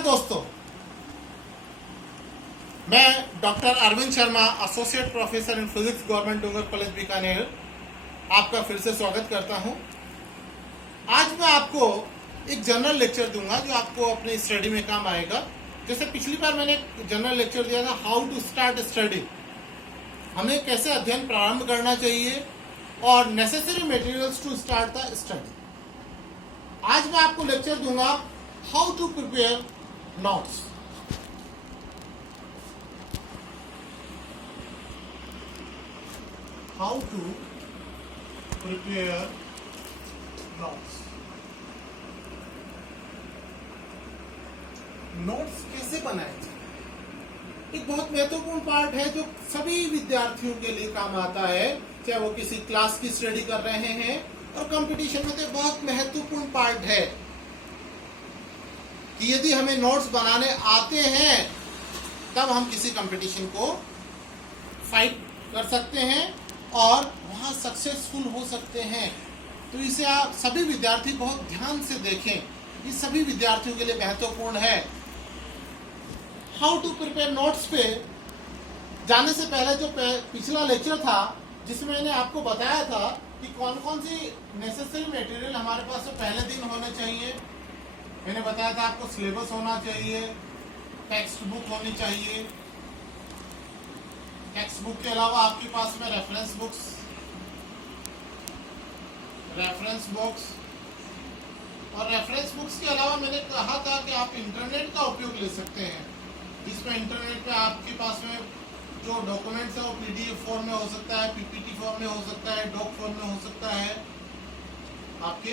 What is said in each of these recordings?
नमस्कार दोस्तों, मैं doctor Arvind Sharma, associate professor in physics, government Dungar college Bikaner, आपका फिर से स्वागत करता हूं। आज मैं आपको एक जनरल लेक्चर दूंगा जो आपको अपनी स्टडी में काम आएगा। जैसे पिछली बार मैंने एक जनरल लेक्चर दिया था, हाउ टू स्टार्ट स्टडी, हमें कैसे अध्ययन प्रारंभ करना चाहिए और necessary materials to start the study. आज मैं आपको लेक्चर दूंगा how to prepare notes. How to prepare notes। Notes कैसे बनाए जाए, एक बहुत महत्वपूर्ण पार्ट है जो सभी विद्यार्थियों के लिए काम आता है, चाहे वो किसी क्लास की स्टडी कर रहे हैं और कंपटीशन में। तो बहुत महत्वपूर्ण पार्ट है कि यदि हमें नोट्स बनाने आते हैं तब हम किसी कंपटीशन को फाइट कर सकते हैं और वहां सक्सेसफुल हो सकते हैं। तो इसे आप सभी विद्यार्थी बहुत ध्यान से देखें, ये सभी विद्यार्थियों के लिए महत्वपूर्ण है। हाउ टू प्रिपेयर नोट्स पे जाने से पहले जो पिछला लेक्चर था जिसमें मैंने आपको बताया था कि कौन कौन सी नेसेसरी मटेरियल हमारे पास से पहले दिन होने चाहिए। मैंने बताया था आपको सिलेबस होना चाहिए, टेक्स्ट बुक होनी चाहिए, टेक्स्ट बुक के अलावा आपके पास में रेफरेंस बुक्स और रेफरेंस बुक्स के अलावा मैंने कहा था कि आप इंटरनेट का उपयोग ले सकते हैं, जिसमें इंटरनेट पे आपके पास में जो डॉक्यूमेंट्स है वो पीडीएफ फॉर्म में हो सकता है, पीपीटी फॉर्म में हो सकता है, डॉक फॉर्म में हो सकता है, आपके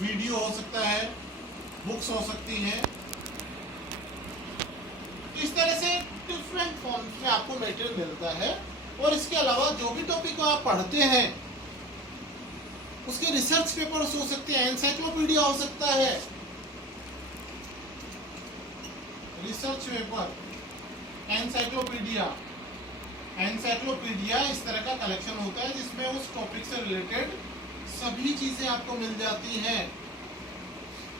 वीडियो हो सकता है, बुक्स हो सकती हैं। इस तरह से डिफरेंट फॉर्म्स में आपको मटेरियल मिलता है। और इसके अलावा जो भी टॉपिक को आप पढ़ते हैं उसके रिसर्च पेपर्स हो सकते हैं, एनसाइक्लोपीडिया हो सकता है, रिसर्च पेपर, एनसाइक्लोपीडिया इस तरह का कलेक्शन होता है जिसमें उस टॉपिक से रिलेटेड सभी चीजें आपको मिल जाती हैं।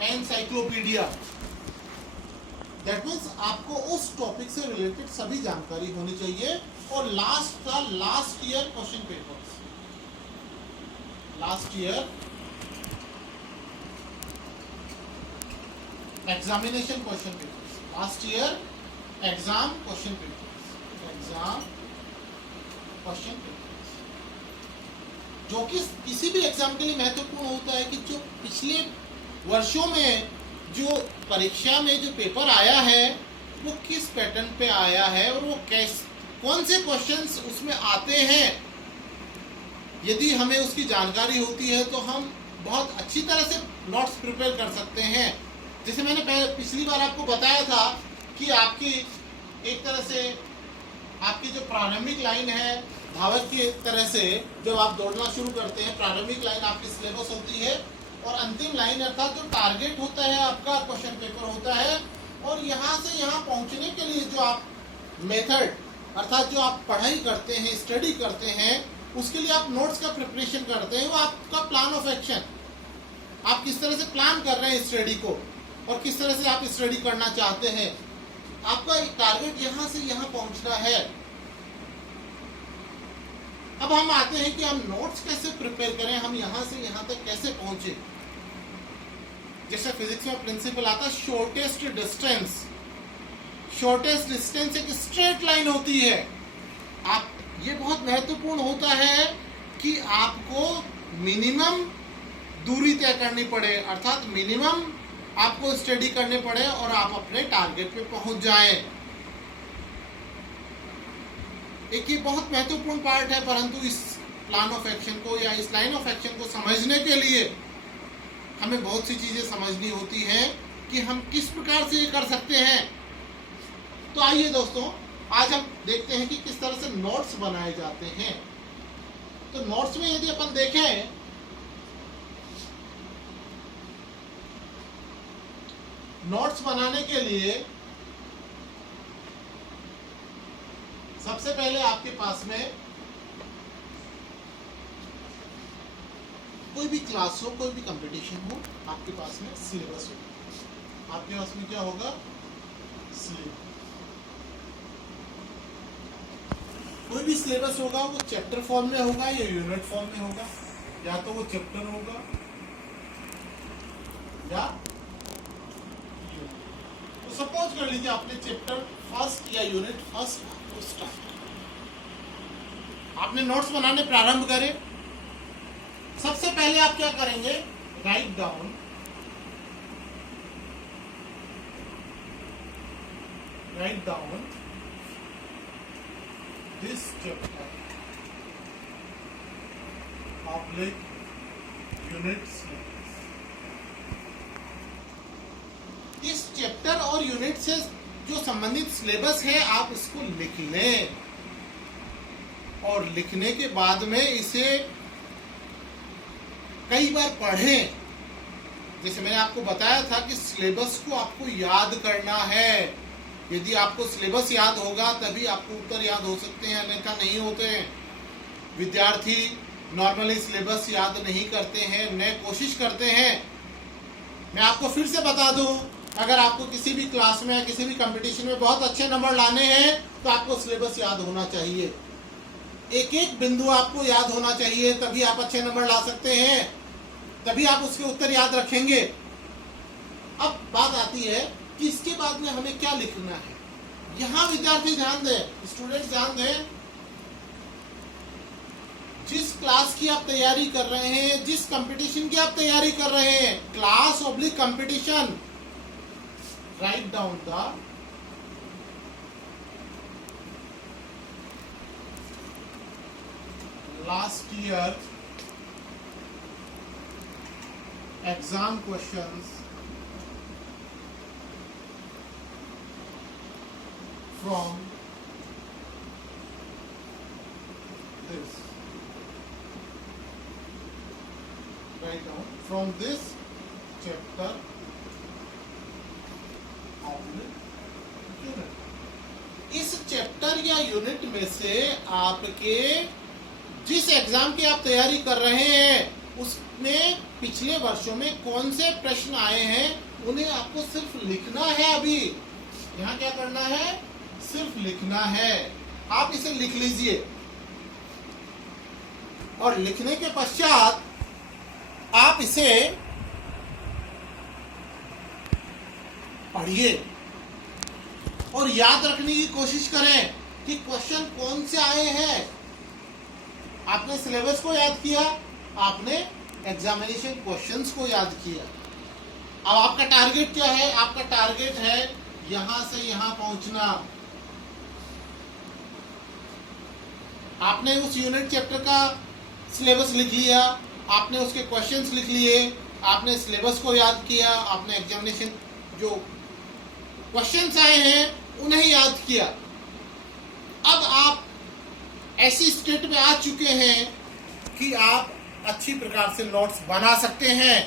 एनसाइक्लोपीडिया दैट मीन्स आपको उस टॉपिक से रिलेटेड सभी जानकारी होनी चाहिए। और last year question papers, last year examination question papers, last year exam question papers, जो कि किसी भी एग्जाम के लिए महत्वपूर्ण होता है कि जो पिछले वर्षों में जो परीक्षा में जो पेपर आया है वो किस पैटर्न पे आया है और वो कौन से क्वेश्चंस उसमें आते हैं। यदि हमें उसकी जानकारी होती है तो हम बहुत अच्छी तरह से नोट्स प्रिपेयर कर सकते हैं। जैसे मैंने पिछली बार आपको बताया था कि आपकी एक तरह से आपकी जो प्रारंभिक लाइन है, धावक की तरह से जब आप दौड़ना शुरू करते हैं, प्रारंभिक लाइन आपकी सिलेबस होती है और अंतिम लाइन अर्थात जो टारगेट होता है आपका क्वेश्चन पेपर होता है। और यहाँ से यहाँ पहुँचने के लिए जो आप मेथड अर्थात जो आप पढ़ाई करते हैं, स्टडी करते हैं, उसके लिए आप नोट्स का प्रिपरेशन करते हैं, वो आपका प्लान ऑफ एक्शन, आप किस तरह से प्लान कर रहे हैं स्टडी को और किस तरह से आप स्टडी करना चाहते हैं। आपका टारगेट यहाँ से यहाँ पहुँचना है। अब हम आते हैं कि हम नोट्स कैसे प्रिपेयर करें, हम यहाँ से यहाँ तक कैसे पहुंचे। जैसे फिजिक्स में प्रिंसिपल आता है शॉर्टेस्ट डिस्टेंस। शॉर्टेस्ट डिस्टेंस एक स्ट्रेट लाइन होती है। आप ये बहुत महत्वपूर्ण होता है कि आपको मिनिमम दूरी तय करनी पड़े, अर्थात मिनिमम आपको स्टडी करने पड़े और आप अपने टारगेट पे पहुंच जाएं। एक ये बहुत महत्वपूर्ण पार्ट है, परंतु इस प्लान ऑफ एक्शन को या इस लाइन ऑफ एक्शन को समझने के लिए हमें बहुत सी चीजें समझनी होती हैं कि हम किस प्रकार से ये कर सकते हैं। तो आइए दोस्तों, आज हम देखते हैं कि किस तरह से नोट्स बनाए जाते हैं। तो नोट्स में यदि अपन देखें, नोट्स बनाने के लिए सबसे पहले आपके पास में कोई भी क्लास हो, कोई भी कंपटीशन हो, आपके पास में सिलेबस हो। आपके पास में क्या होगा, सिलेबस। कोई भी सिलेबस होगा वो चैप्टर फॉर्म में होगा या यूनिट फॉर्म में होगा, या तो वो चैप्टर होगा या तो सपोज कर लीजिए आपने चैप्टर फर्स्ट या यूनिट फर्स्ट आपको स्टार्ट, आपने नोट्स बनाने प्रारंभ करे। सबसे पहले आप क्या करेंगे, write down this chapter public unit syllabus। इस चैप्टर और यूनिट से जो संबंधित सिलेबस है आप इसको लिख लें, और लिखने के बाद में इसे कई बार पढ़ें। जैसे मैंने आपको बताया था कि सिलेबस को आपको याद करना है। यदि आपको सिलेबस याद होगा तभी आपको उत्तर याद हो सकते हैं, अन्यथा नहीं होते हैं। विद्यार्थी नॉर्मली सिलेबस याद नहीं करते हैं, न कोशिश करते हैं। मैं आपको फिर से बता दूं, अगर आपको किसी भी क्लास में या किसी भी कंपटीशन में बहुत अच्छे नंबर लाने हैं तो आपको सिलेबस याद होना चाहिए, एक एक बिंदु आपको याद होना चाहिए, तभी आप अच्छे नंबर ला सकते हैं, तभी आप उसके उत्तर याद रखेंगे। अब बात आती है कि इसके बाद में हमें क्या लिखना है। यहां विद्यार्थी ध्यान दें, स्टूडेंट्स ध्यान दें, जिस क्लास की आप तैयारी कर रहे हैं, जिस कंपटीशन की आप तैयारी कर रहे हैं, class oblique competition, write down the last year exam questions from this, write down from this chapter of the unit। इस चैप्टर या यूनिट में से आपके जिस एग्जाम की आप तैयारी कर रहे हैं उसमें पिछले वर्षों में कौन से प्रश्न आए हैं उन्हें आपको सिर्फ लिखना है। अभी यहाँ क्या करना है, सिर्फ लिखना है। आप इसे लिख लीजिए और लिखने के पश्चात आप इसे पढ़िए और याद रखने की कोशिश करें कि क्वेश्चन कौन से आए हैं। आपने सिलेबस को याद किया, आपने एग्जामिनेशन क्वेश्चंस को याद किया। अब आपका टारगेट क्या है, आपका टारगेट है यहां से यहां पहुंचना। आपने उस यूनिट चैप्टर का सिलेबस लिख लिया, आपने उसके क्वेश्चंस लिख लिए, आपने सिलेबस को याद किया, आपने एग्जामिनेशन जो क्वेश्चंस आए हैं उन्हें याद किया। अब आप ऐसी स्टेट में आ चुके हैं कि आप अच्छी प्रकार से नोट्स बना सकते हैं,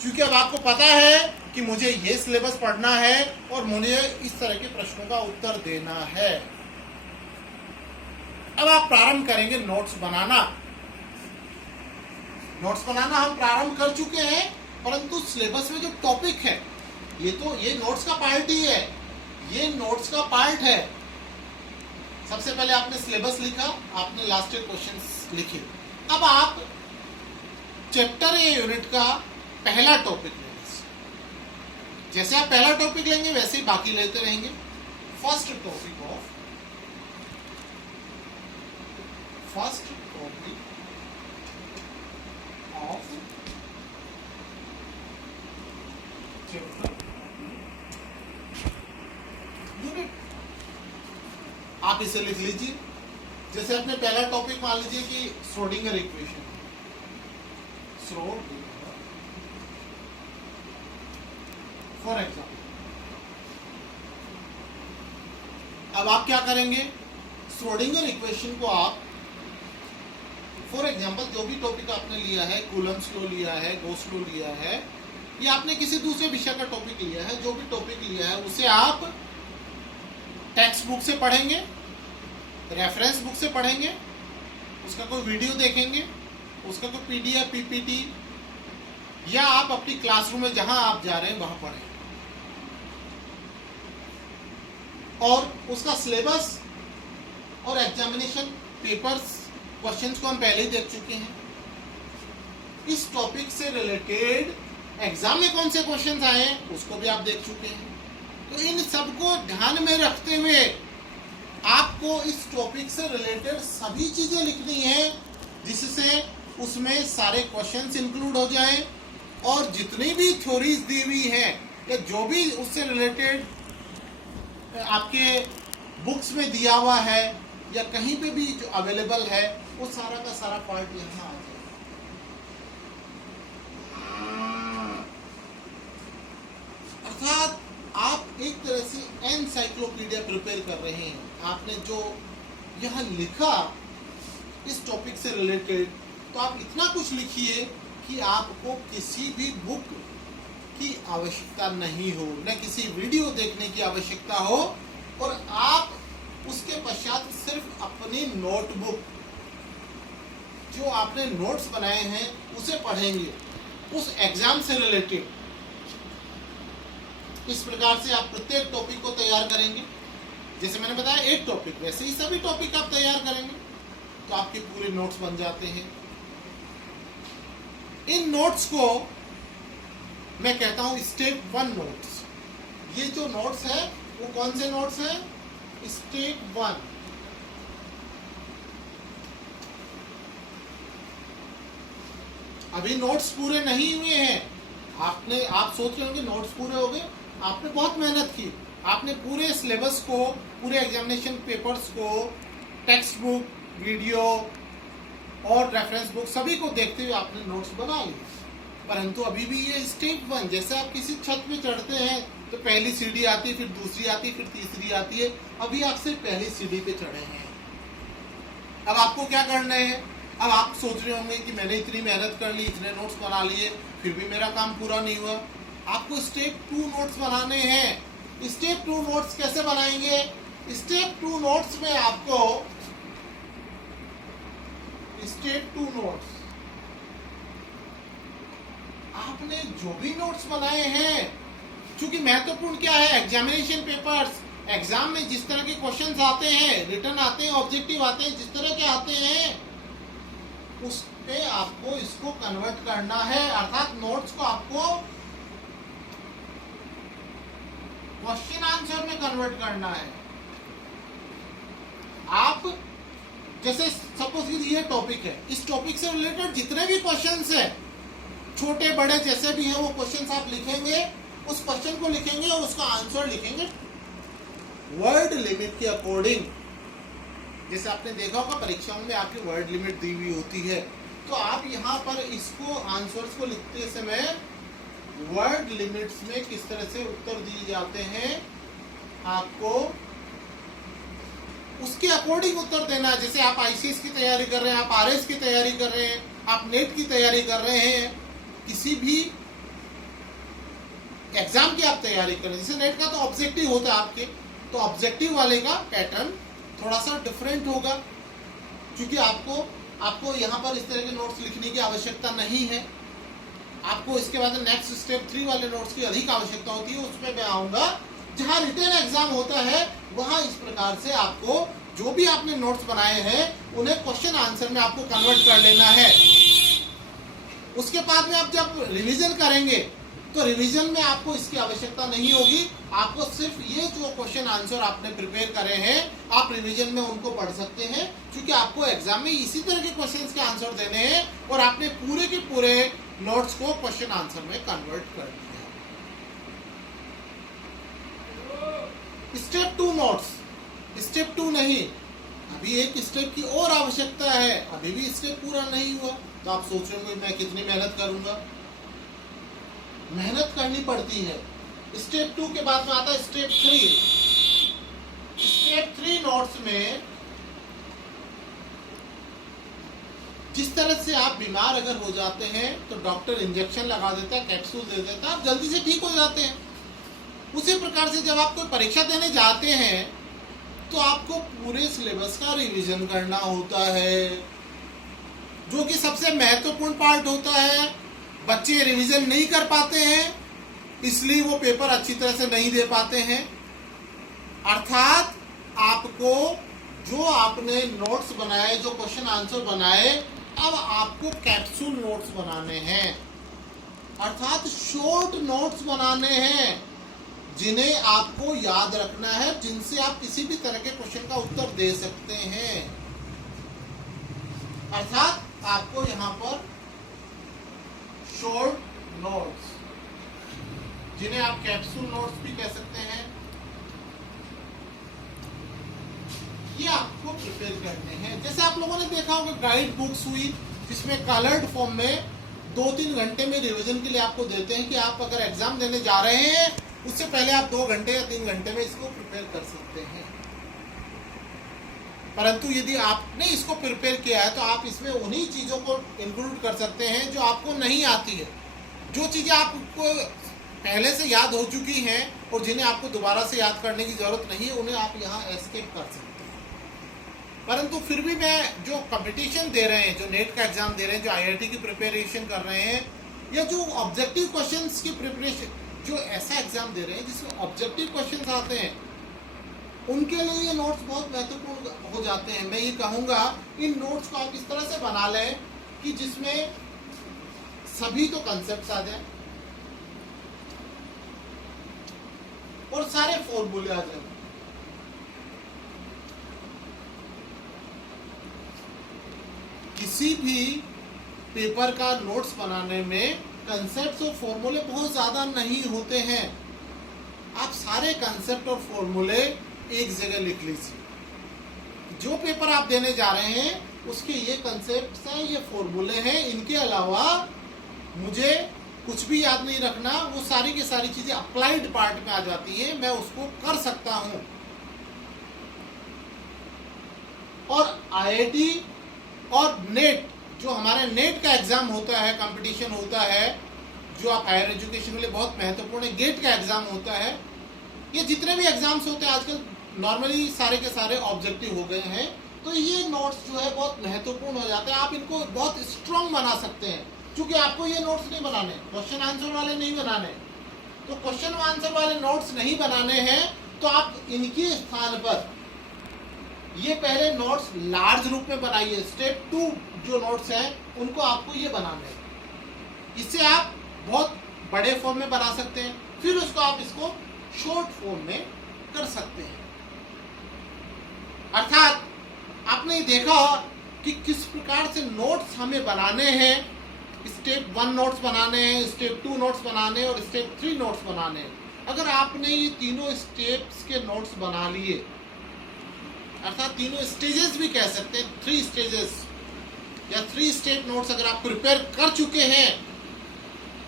क्योंकि अब आपको पता है कि मुझे ये सिलेबस पढ़ना है और मुझे इस तरह के प्रश्नों का उत्तर देना है। अब आप प्रारंभ करेंगे नोट्स बनाना। नोट्स बनाना हम प्रारंभ कर चुके हैं, परंतु सिलेबस में जो टॉपिक है ये नोट्स का पार्ट ही है, ये नोट्स का पार्ट है। सबसे पहले आपने सिलेबस लिखा, आपने लास्ट ईयर क्वेश्चंस लिखे। अब आप चैप्टर या यूनिट का पहला टॉपिक लेंगे। जैसे आप पहला टॉपिक लेंगे वैसे ही बाकी लेते रहेंगे। First topic of chapter unit, आप इसे लिख लीजिए। जैसे आपने पहला टॉपिक मान लीजिए कि श्रोडिंगर इक्वेशन, फॉर एग्जाम्पल। अब आप क्या करेंगे, श्रोडिंगर इक्वेशन को आप फॉर एग्जाम्पल जो भी टॉपिक आपने लिया है, कूलम्स लॉ लिया है, गॉस लॉ लिया है, या आपने किसी दूसरे विषय का टॉपिक लिया है, जो भी टॉपिक लिया है उसे आप टेक्स्ट बुक से पढ़ेंगे, रेफरेंस बुक से पढ़ेंगे, उसका कोई वीडियो देखेंगे, उसका कोई पीडीएफ पीपीटी, या आप अपनी क्लासरूम में जहां आप जा रहे हैं वहां पढ़ें। और उसका सिलेबस और एग्जामिनेशन पेपर्स क्वेश्चंस को हम पहले ही देख चुके हैं। इस टॉपिक से रिलेटेड एग्जाम में कौन से क्वेश्चंस आए हैं उसको भी आप देख चुके हैं। तो इन सबको ध्यान में रखते हुए आपको इस टॉपिक से रिलेटेड सभी चीजें लिखनी है, जिससे उसमें सारे क्वेश्चंस इंक्लूड हो जाएं और जितनी भी थ्योरीज दी हुई हैं या जो भी उससे रिलेटेड आपके बुक्स में दिया हुआ है या कहीं पे भी जो अवेलेबल है वो सारा का सारा पार्ट यहाँ आ जाए। अर्थात आप एक तरह से एनसाइक्लोपीडिया प्रिपेयर कर रहे हैं। आपने जो यहाँ लिखा इस टॉपिक से रिलेटेड, तो आप इतना कुछ लिखिए कि आपको किसी भी बुक की आवश्यकता नहीं हो, न किसी वीडियो देखने की आवश्यकता हो, और आप उसके पश्चात सिर्फ अपनी नोटबुक जो आपने नोट्स बनाए हैं उसे पढ़ेंगे उस एग्जाम से रिलेटेड। इस प्रकार से आप प्रत्येक टॉपिक को तैयार करेंगे। जैसे मैंने बताया एक टॉपिक, वैसे ही सभी टॉपिक आप तैयार करेंगे तो आपके पूरे नोट्स बन जाते हैं। इन नोट्स को मैं कहता हूं स्टेप 1 नोट्स। ये जो नोट्स है वो कौन से नोट्स है? स्टेप 1। अभी नोट्स पूरे नहीं हुए हैं। आप सोच रहे होंगे नोट्स पूरे हो गए। आपने बहुत मेहनत की, आपने पूरे सिलेबस को, पूरे एग्जामिनेशन पेपर्स को, टेक्स्ट बुक, वीडियो और रेफरेंस बुक सभी को देखते हुए आपने नोट्स बना लिए। परंतु अभी भी ये स्टेप 1, जैसे आप किसी छत पे चढ़ते हैं तो पहली सीढ़ी आती है, फिर दूसरी आती है, फिर तीसरी आती है। अभी आप सिर्फ पहली सीढ़ी पे चढ़े हैं। अब आपको क्या करना है? अब आप सोच रहे होंगे कि मैंने इतनी मेहनत कर ली, इतने नोट्स बना लिए, फिर भी मेरा काम पूरा नहीं हुआ। आपको स्टेप 2 नोट्स बनाने हैं। स्टेप 2 नोट्स कैसे बनाएंगे? स्टेप 2 नोट्स में आपको स्टेप 2 नोट्स, आपने जो भी नोट्स बनाए हैं, क्योंकि महत्वपूर्ण क्या है, एग्जामिनेशन पेपर्स, एग्जाम में जिस तरह के क्वेश्चंस आते हैं, रिटर्न आते हैं, ऑब्जेक्टिव आते हैं, जिस तरह के आते हैं उस पे आपको इसको कन्वर्ट करना है। अर्थात नोट्स को आपको क्वेश्चन आंसर में कन्वर्ट करना है। आप जैसे सपोज ये टॉपिक है, इस टॉपिक से रिलेटेड जितने भी क्वेश्चंस है, छोटे बड़े जैसे भी है, वो क्वेश्चंस आप लिखेंगे, उस क्वेश्चन को लिखेंगे और उसका आंसर लिखेंगे वर्ड लिमिट के अकॉर्डिंग। जैसे आपने देखा होगा परीक्षाओं में आपकी वर्ड लिमिट दी हुई होती है, तो आप यहाँ पर इसको आंसर्स को लिखते समय वर्ड लिमिट्स में किस तरह से उत्तर दिए जाते हैं, आपको उसके अकॉर्डिंग उत्तर देना है। जैसे आप आईसीएस की तैयारी कर रहे हैं, आप आरएस की तैयारी कर रहे हैं, आप नेट की तैयारी कर रहे हैं, किसी भी एग्जाम की आप तैयारी कर रहे हैं, जैसे नेट का तो ऑब्जेक्टिव होता है आपके, तो ऑब्जेक्टिव वाले का पैटर्न थोड़ा सा डिफरेंट होगा, क्योंकि आपको यहाँ पर इस तरह के नोट्स लिखने की आवश्यकता नहीं है। आपको इसके बाद नेक्स्ट स्टेप 3 वाले नोट्स की अधिक आवश्यकता होती है, उसमें मैं आऊंगा। जहाँ रिटन एग्जाम होता है वहाँ इस प्रकार से आपको जो भी आपने नोट्स बनाए हैं उन्हें क्वेश्चन आंसर में आपको कन्वर्ट कर लेना है। उसके बाद में आप जब रिवीजन करेंगे तो रिवीजन में आपको इसकी आवश्यकता नहीं होगी। आपको सिर्फ ये जो क्वेश्चन आंसर आपने प्रिपेयर करे हैं, आप रिवीजन में उनको पढ़ सकते हैं, क्योंकि आपको एग्जाम में इसी तरह के क्वेश्चंस के आंसर देने हैं और आपने पूरे के पूरे नोट्स को क्वेश्चन आंसर में कन्वर्ट कर दिया। स्टेप 2 नोट्स, स्टेप 2 नहीं, अभी एक स्टेप की और आवश्यकता है, अभी भी स्टेप पूरा नहीं हुआ। तो आप सोच रहे होंगे मैं कितनी मेहनत करूंगा। मेहनत करनी पड़ती है। स्टेप 2 के बाद में आता है स्टेप 3। स्टेप 3 नोट्स में जिस तरह से आप बीमार अगर हो जाते हैं तो डॉक्टर इंजेक्शन लगा देता है, कैप्सूल दे देता है, आप जल्दी से ठीक हो जाते हैं। उसी प्रकार से जब आप कोई परीक्षा देने जाते हैं तो आपको पूरे सिलेबस का रिवीजन करना होता है, जो कि सबसे महत्वपूर्ण पार्ट होता है। बच्चे रिवीजन नहीं कर पाते हैं, इसलिए वो पेपर अच्छी तरह से नहीं दे पाते हैं। अर्थात आपको जो आपने नोट्स बनाए, जो क्वेश्चन आंसर बनाए, अब आपको कैप्सूल नोट्स बनाने हैं, अर्थात शॉर्ट नोट्स बनाने हैं, जिन्हें आपको याद रखना है, जिनसे आप किसी भी तरह के क्वेश्चन का उत्तर दे सकते हैं। अर्थात आपको यहां पर शॉर्ट नोट्स, जिन्हें आप कैप्सूल नोट्स भी कह सकते हैं, ये आपको प्रिपेयर करने हैं। जैसे आप लोगों ने देखा होगा गाइड बुक्स हुई, जिसमें कलर्ड फॉर्म में 2-3 घंटे में रिवीजन के लिए आपको देते हैं कि आप अगर एग्जाम देने जा रहे हैं उससे पहले आप 2 घंटे या 3 घंटे में इसको प्रिपेयर कर सकते हैं। परंतु यदि आपने इसको प्रिपेयर किया है तो आप इसमें उन्हीं चीजों को इंक्लूड कर सकते हैं जो आपको नहीं आती है, जो चीजें आपको पहले से याद हो चुकी हैं और जिन्हें आपको दोबारा से याद करने की जरूरत नहीं है, उन्हें आप यहाँ एस्केप कर सकते हैं। परंतु फिर भी मैं जो कंपटीशन दे रहे हैं, जो नेट का एग्जाम दे रहे हैं, जो आईआईटी की प्रिपरेशन कर रहे हैं, या जो ऑब्जेक्टिव क्वेश्चंस की प्रिपरेशन, जो ऐसा एग्जाम दे रहे हैं जिसमें ऑब्जेक्टिव क्वेश्चंस आते हैं, उनके लिए ये नोट्स बहुत महत्वपूर्ण हो जाते हैं। मैं ये कहूँगा इन नोट्स को आप इस तरह से बना लें कि जिसमें सभी तो कंसेप्ट आ जाए और सारे फॉर्मूले आ जाए। किसी भी पेपर का नोट्स बनाने में कंसेप्ट और फॉर्मूले बहुत ज्यादा नहीं होते हैं। आप सारे कंसेप्ट और फॉर्मूले एक जगह लिख लीजिए। जो पेपर आप देने जा रहे हैं उसके ये कंसेप्ट हैं, ये फॉर्मूले हैं, इनके अलावा मुझे कुछ भी याद नहीं रखना। वो सारी की सारी चीजें अप्लाइड पार्ट में आ जाती है, मैं उसको कर सकता हूं। और आईआईटी और नेट, जो हमारा नेट का एग्जाम होता है, कंपटीशन होता है, जो आप हायर एजुकेशन के लिए बहुत महत्वपूर्ण है, गेट का एग्जाम होता है, ये जितने भी एग्जाम्स होते हैं आजकल नॉर्मली सारे के सारे ऑब्जेक्टिव हो गए हैं। तो ये नोट्स जो है बहुत महत्वपूर्ण हो जाते हैं। आप इनको बहुत स्ट्रांग बना सकते हैं, क्योंकि आपको ये नोट्स नहीं बनाने, क्वेश्चन आंसर वाले नहीं बनाने। तो क्वेश्चन आंसर वाले नोट्स नहीं बनाने हैं तो आप इनके स्थान पर ये पहले नोट्स लार्ज रूप में बनाइए। स्टेप 2 जो नोट्स हैं उनको आपको ये बनाने हैं। इससे आप बहुत बड़े फॉर्म में बना सकते हैं, फिर उसको आप इसको शॉर्ट फॉर्म में कर सकते हैं। अर्थात आपने देखा कि किस प्रकार से नोट्स हमें बनाने हैं। स्टेप 1 नोट्स बनाने हैं, स्टेप 2 नोट्स बनाने हैं और स्टेप 3 नोट्स बनाने हैं। अगर आपने ये तीनों स्टेप्स के नोट्स बना लिए, अर्थात तीनों स्टेजेस भी कह सकते हैं, 3 स्टेजेस या 3 स्टेप नोट्स अगर आप प्रिपेयर कर चुके हैं,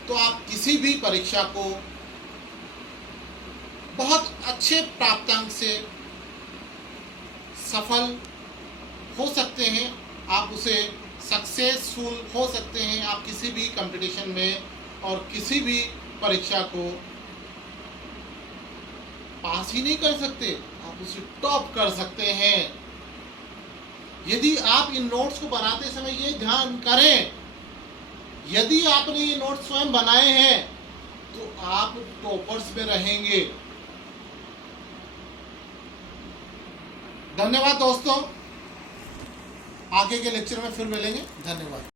तो आप किसी भी परीक्षा को बहुत अच्छे प्राप्तांक से सफल हो सकते हैं। आप उसे सक्सेसफुल हो सकते हैं। आप किसी भी कंपटीशन में और किसी भी परीक्षा को पास ही नहीं कर सकते, आप उसे टॉप कर सकते हैं। यदि आप इन नोट्स को बनाते समय ये ध्यान करें, यदि आपने ये नोट्स स्वयं बनाए हैं तो आप टॉपर्स में रहेंगे। धन्यवाद दोस्तों, आगे के लेक्चर में फिर मिलेंगे। धन्यवाद।